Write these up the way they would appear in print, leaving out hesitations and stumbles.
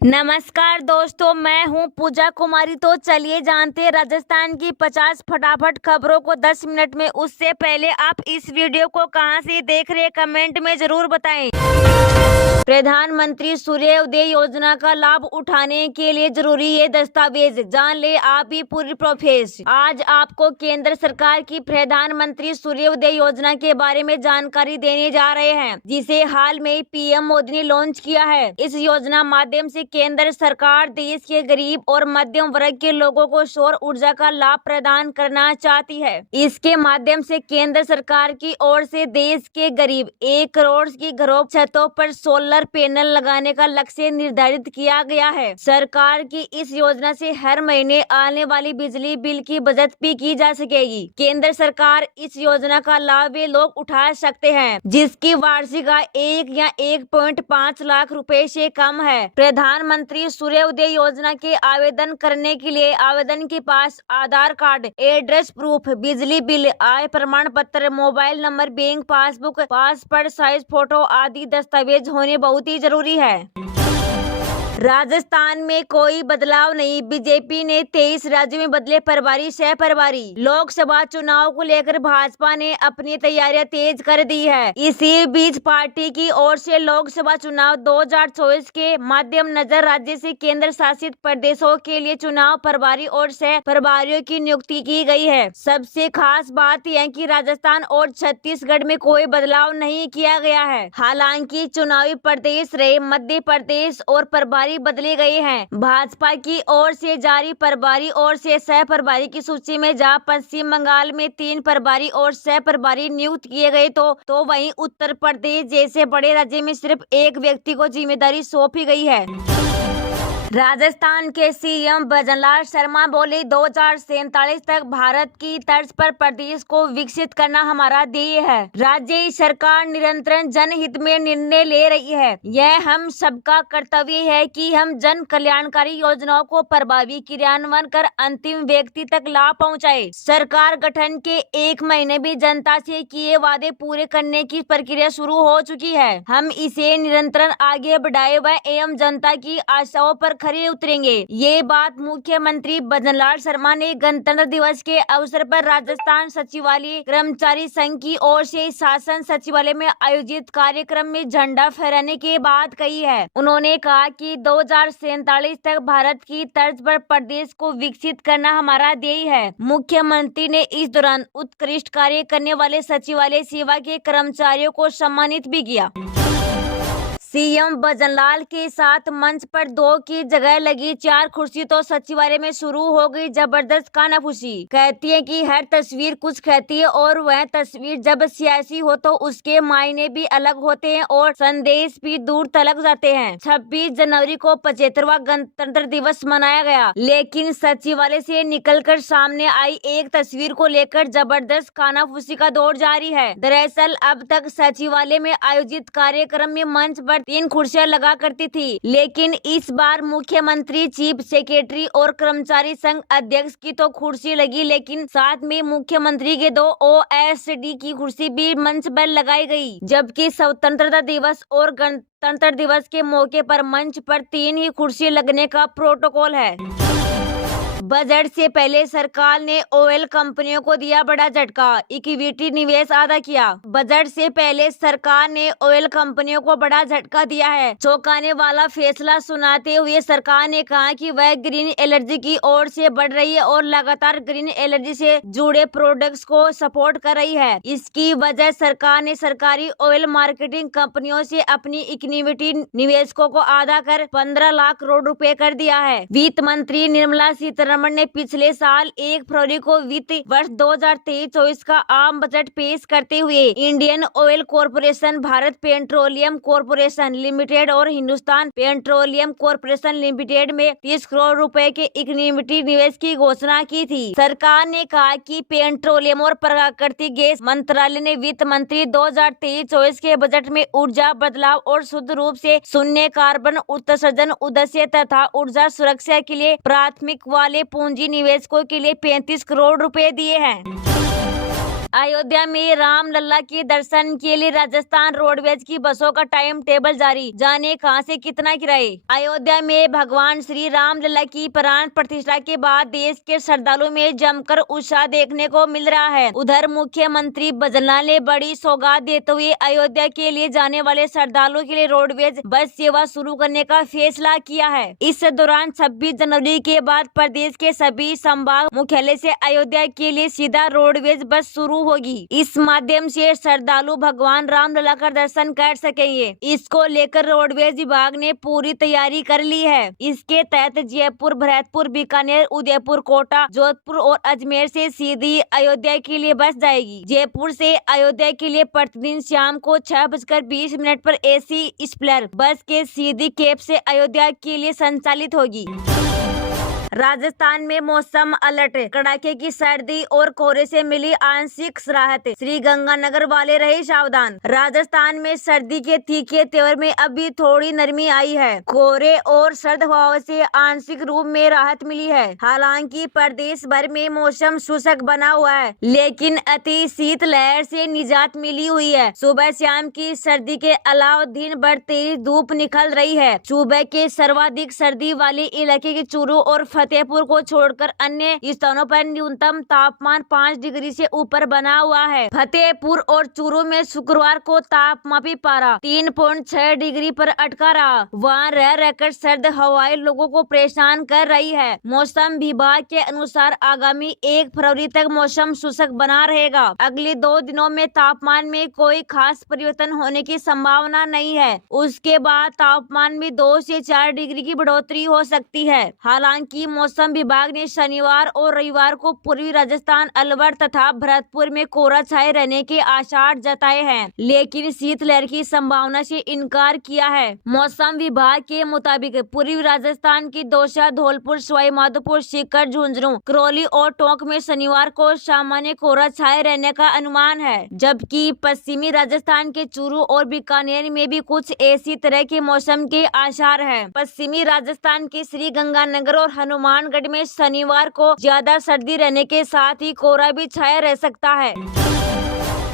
नमस्कार दोस्तों, मैं हूं पूजा कुमारी। तो चलिए जानते हैं राजस्थान की 50 फटाफट खबरों को 10 मिनट में। उससे पहले आप इस वीडियो को कहां से देख रहे हैं कमेंट में जरूर बताएं। प्रधानमंत्री सूर्योदय योजना का लाभ उठाने के लिए जरूरी ये दस्तावेज जान ले आप भी पूरी प्रोसेस। आज आपको केंद्र सरकार की प्रधानमंत्री सूर्योदय योजना के बारे में जानकारी देने जा रहे हैं, जिसे हाल में पीएम मोदी ने लॉन्च किया है। इस योजना माध्यम से केंद्र सरकार देश के गरीब और मध्यम वर्ग के लोगों को सौर ऊर्जा का लाभ प्रदान करना चाहती है। इसके माध्यम से केंद्र सरकार की ओर से देश के करीब 1 करोड़ की घरों छतों पर सोलर पैनल लगाने का लक्ष्य निर्धारित किया गया है। सरकार की इस योजना से हर महीने आने वाली बिजली बिल की बचत भी की जा सकेगी। केंद्र सरकार इस योजना का लाभ वे लोग उठा सकते हैं जिसकी वार्षिक आय 1 या 1.5 लाख रुपए से कम है। प्रधानमंत्री सूर्योदय योजना के आवेदन करने के लिए आवेदन के पास आधार कार्ड, एड्रेस प्रूफ, बिजली बिल, आय प्रमाण पत्र, mobile number, bank passbook, passport size photo आदि दस्तावेज होने बहुत ही जरूरी है। राजस्थान में कोई बदलाव नहीं। बीजेपी ने 23 राज्यों में बदले प्रभारी सह प्रभारी। लोकसभा चुनाव को लेकर भाजपा ने अपनी तैयारियां तेज कर दी है। इसी बीच पार्टी की ओर से लोकसभा चुनाव 2024 के मद्देम नजर राज्य से केंद्र शासित प्रदेशों के लिए चुनाव प्रभारी और सह प्रभारियों की नियुक्ति की गई है। सबसे खास बात यह कि राजस्थान और छत्तीसगढ़ में कोई बदलाव नहीं किया गया है। हालांकि चुनावी प्रदेश रहे मध्य प्रदेश और प्रभारी बदले गए हैं। भाजपा की ओर से जारी प्रभारी और से सह प्रभारी की सूची में जहां पश्चिम बंगाल में 3 प्रभारी और सह प्रभारी नियुक्त किए गए तो वहीं उत्तर प्रदेश जैसे बड़े राज्य में सिर्फ एक व्यक्ति को जिम्मेदारी सौंपी गई है। राजस्थान के सीएम भजनलाल शर्मा बोले 2047 तक भारत की तर्ज पर प्रदेश को विकसित करना हमारा ध्येय है। राज्य सरकार निरंतर जनहित में निर्णय ले रही है। यह हम सबका कर्तव्य है कि हम जन कल्याणकारी योजनाओं को प्रभावी क्रियान्वयन कर अंतिम व्यक्ति तक लाभ पहुंचाए। सरकार गठन के 1 महीने भी जनता से किए वादे पूरे करने की प्रक्रिया शुरू हो चुकी है। हम इसे निरंतर आगे बढ़ाए हुए एवं जनता की आशाओं पर खरे उतरेंगे। ये बात मुख्यमंत्री भजनलाल शर्मा ने गणतंत्र दिवस के अवसर पर राजस्थान सचिवालय कर्मचारी संघ की ओर से शासन सचिवालय में आयोजित कार्यक्रम में झंडा फहराने के बाद कही है। उन्होंने कहा कि 2047 तक भारत की तर्ज पर प्रदेश को विकसित करना हमारा ध्येय है। मुख्यमंत्री ने इस दौरान उत्कृष्ट कार्य करने वाले सचिवालय सेवा के कर्मचारियों को सम्मानित भी किया। सीएम भजनलाल के साथ मंच पर 2 की जगह लगी 4 कुर्सी तो सचिवालय में शुरू हो गई जबरदस्त कानाफूसी। कहती है कि हर तस्वीर कुछ कहती है और वह तस्वीर जब सियासी हो तो उसके मायने भी अलग होते हैं और संदेश भी दूर तलक जाते हैं। 26 जनवरी को 75वां गणतंत्र दिवस मनाया गया, लेकिन सचिवालय से निकलकर सामने आई एक तस्वीर को लेकर जबरदस्त कानाफूसी का दौर जारी है। दरअसल अब तक सचिवालय में आयोजित कार्यक्रम में मंच पर 3 कुर्सियां लगा करती थी, लेकिन इस बार मुख्यमंत्री, चीफ सेक्रेटरी और कर्मचारी संघ अध्यक्ष की तो कुर्सी लगी, लेकिन साथ में मुख्यमंत्री के 2 ओएसडी की कुर्सी भी मंच पर लगाई गई। जबकि स्वतंत्रता दिवस और गणतंत्र दिवस के मौके पर मंच पर 3 ही कुर्सी लगने का प्रोटोकॉल है। बजट से पहले सरकार ने ऑयल कंपनियों को दिया बड़ा झटका, इक्विटी निवेश आधा किया। बजट से पहले सरकार ने ऑयल कंपनियों को बड़ा झटका दिया है। चौंकाने वाला फैसला सुनाते हुए सरकार ने कहा कि वह ग्रीन एनर्जी की ओर से बढ़ रही है और लगातार ग्रीन एनर्जी से जुड़े प्रोडक्ट्स को सपोर्ट कर रही है। इसकी वजह सरकार ने सरकारी ऑयल मार्केटिंग कंपनियों से अपनी इक्विटी निवेशकों को आधा कर 15 लाख करोड़ रुपए कर दिया है। वित्त मंत्री निर्मला सीतारमण ने पिछले साल 1 फरवरी को वित्त वर्ष 2023-24 का आम बजट पेश करते हुए Indian oil corporation, Bharat petroleum corporation limited और हिंदुस्तान पेट्रोलियम कॉरपोरेशन लिमिटेड में 30 करोड़ रुपए के इक्विटी निवेश की घोषणा की थी। सरकार ने कहा कि पेट्रोलियम और प्राकृतिक गैस मंत्रालय ने वित्त मंत्री 2023-24 के बजट में ऊर्जा बदलाव और शुद्ध रूप से शून्य कार्बन उत्सर्जन उद्देश्य तथा ऊर्जा सुरक्षा के लिए प्राथमिक वाले पूंजी निवेशकों के लिए 35 करोड़ रुपए दिए हैं। अयोध्या में रामलला के दर्शन के लिए राजस्थान रोडवेज की बसों का टाइम टेबल जारी, जाने कहां से कितना किराए। अयोध्या में भगवान श्री रामलला की प्राण प्रतिष्ठा के बाद देश के श्रद्धालुओं में जमकर उत्साह देखने को मिल रहा है। उधर मुख्यमंत्री भजनलाल ने बड़ी सौगात देते हुए अयोध्या के लिए जाने वाले श्रद्धालुओं के लिए रोडवेज बस सेवा शुरू करने का फैसला किया है। इस दौरान 26 जनवरी के बाद प्रदेश के सभी संभाग मुख्यालय से अयोध्या के लिए सीधा रोडवेज बस शुरू होगी। इस माध्यम से श्रद्धालु भगवान रामलला का दर्शन कर सकेंगे। इसको लेकर रोडवेज विभाग ने पूरी तैयारी कर ली है। इसके तहत जयपुर, भरतपुर, बीकानेर, उदयपुर, कोटा, जोधपुर और अजमेर से सीधी अयोध्या के लिए बस जाएगी। जयपुर से अयोध्या के लिए प्रतिदिन शाम को 6:20 पर एसी स्प्लेंडर बस के सीधी केप से अयोध्या के लिए संचालित होगी। राजस्थान में मौसम अलर्ट, कड़ाके की सर्दी और कोहरे से मिली आंशिक राहत, श्रीगंगानगर वाले रहे सावधान। राजस्थान में सर्दी के तीखे तेवर में अभी थोड़ी नरमी आई है। कोहरे और सर्द हवाओं से आंशिक रूप में राहत मिली है। हालांकि प्रदेश भर में मौसम शुष्क बना हुआ है, लेकिन अति शीत लहर से निजात मिली हुई है। सुबह शाम की सर्दी के अलावा दिन भर तेज धूप निकल रही है। सुबह के सर्वाधिक सर्दी वाले इलाके के चूरू और फतेहपुर को छोड़कर अन्य स्थानों पर न्यूनतम तापमान 5 डिग्री से ऊपर बना हुआ है। फतेहपुर और चूरू में शुक्रवार को तापमापी पारा 3.6 डिग्री पर अटका रहा। वहाँ रह रहकर सर्द हवाएं लोगों को परेशान कर रही है। मौसम विभाग के अनुसार आगामी 1 फरवरी तक मौसम शुष्क बना रहेगा। अगले 2 दिनों में तापमान में कोई खास परिवर्तन होने की संभावना नहीं है। उसके बाद तापमान में 2 से 4 डिग्री की बढ़ोतरी हो सकती है। हालांकि मौसम विभाग ने शनिवार और रविवार को पूर्वी राजस्थान, अलवर तथा भरतपुर में कोहरा छाए रहने के आसार जताए हैं, लेकिन शीतलहर की संभावना से इनकार किया है। मौसम विभाग के मुताबिक पूर्वी राजस्थान की दौसा, धौलपुर, सवाई माधोपुर, सीकर, झुंझुनू, करौली और टोंक में शनिवार को सामान्य कोहरा छाए रहने का अनुमान है, जबकि पश्चिमी राजस्थान के चूरू और बीकानेर में भी कुछ ऐसी तरह के मौसम के आसार है। पश्चिमी राजस्थान के श्रीगंगानगर और हनुमानगढ़ में शनिवार को ज्यादा सर्दी रहने के साथ ही कोहरा भी छाया रह सकता है।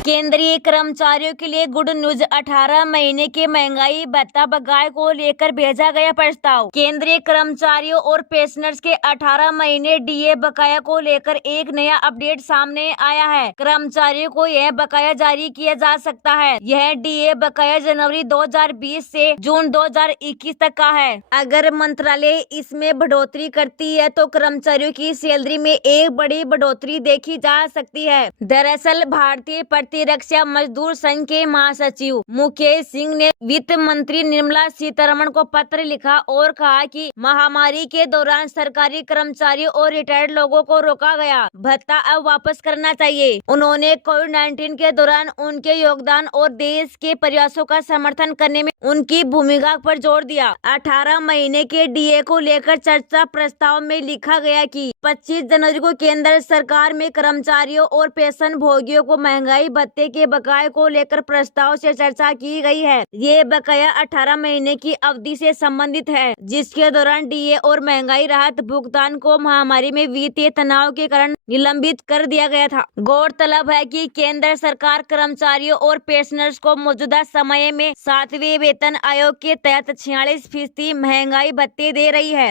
केंद्रीय कर्मचारियों के लिए गुड न्यूज, 18 महीने के महंगाई भत्ता बकाये को लेकर भेजा गया प्रस्ताव। केंद्रीय कर्मचारियों और पेंशनर्स के 18 महीने डीए बकाया को लेकर एक नया अपडेट सामने आया है। कर्मचारियों को यह बकाया जारी किया जा सकता है। यह डीए बकाया जनवरी 2020 से जून 2021 तक का है। अगर मंत्रालय इसमें बढ़ोतरी करती है तो कर्मचारियों की सैलरी में एक बड़ी बढ़ोतरी देखी जा सकती है। दरअसल भारतीय प्रतिरक्षा मजदूर संघ के महासचिव मुकेश सिंह ने वित्त मंत्री निर्मला सीतारमण को पत्र लिखा और कहा कि महामारी के दौरान सरकारी कर्मचारियों और रिटायर्ड लोगों को रोका गया भत्ता अब वापस करना चाहिए। उन्होंने कोविड-19 के दौरान उनके योगदान और देश के प्रयासों का समर्थन करने में उनकी भूमिका पर जोर दिया। 18 महीने के डीए को लेकर चर्चा प्रस्ताव में लिखा गया कि 25 जनवरी को केंद्र सरकार में कर्मचारियों और पेंशन भोगियों को महंगाई भत्ते के बकाये को लेकर प्रस्ताव से चर्चा की गई है। ये बकाया 18 महीने की अवधि से संबंधित है, जिसके दौरान डीए और महंगाई राहत भुगतान को महामारी में वित्तीय तनाव के कारण निलंबित कर दिया गया था। गौरतलब है कि केंद्र सरकार कर्मचारियों और पेंशनर्स को मौजूदा समय में 7वें वेतन आयोग के तहत 46% महंगाई भत्ते दे रही है।